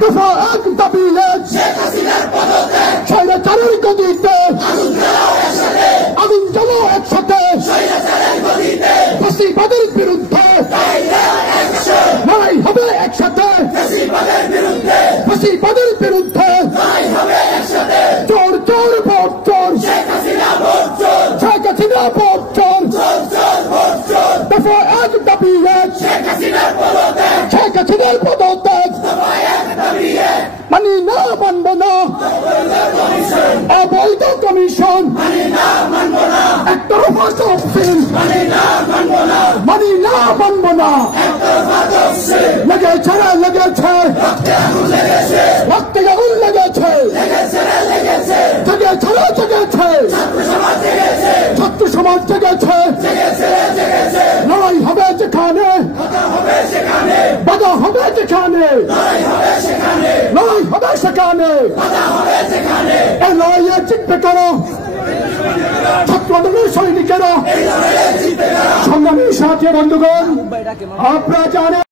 দফা এক দাবি স্বৈরাচারের গদিতে আগুন জ্বালো একসাথে ফ্যাসিবাদের বিরুদ্ধে লড়াই হবে একসাথে ফ্যাসিবাদের বিরুদ্ধে চোর চোর ভোট চোর শেখ হাসিনা ভোট চোর দফা এক দাবি শেখ হাসিনার পদত্যাগ মানি না মানব না অবৈধ কমিশন একতরফা তফসিল মানি না মানব না লেগেছে রক্তে আগুন লেগেছে জেগেছে ছাত্র সমাজ জেগেছে লড়াই হবে যেখানে বাধা হবে যেখানে লড়াই হবে সেখানে এই লড়াইয়ে জিতবে কারা ছাত্র আন্দোলনের সৈনিকেরা সংগ্রামী সাথী বন্ধুগণ আপনারা জানেন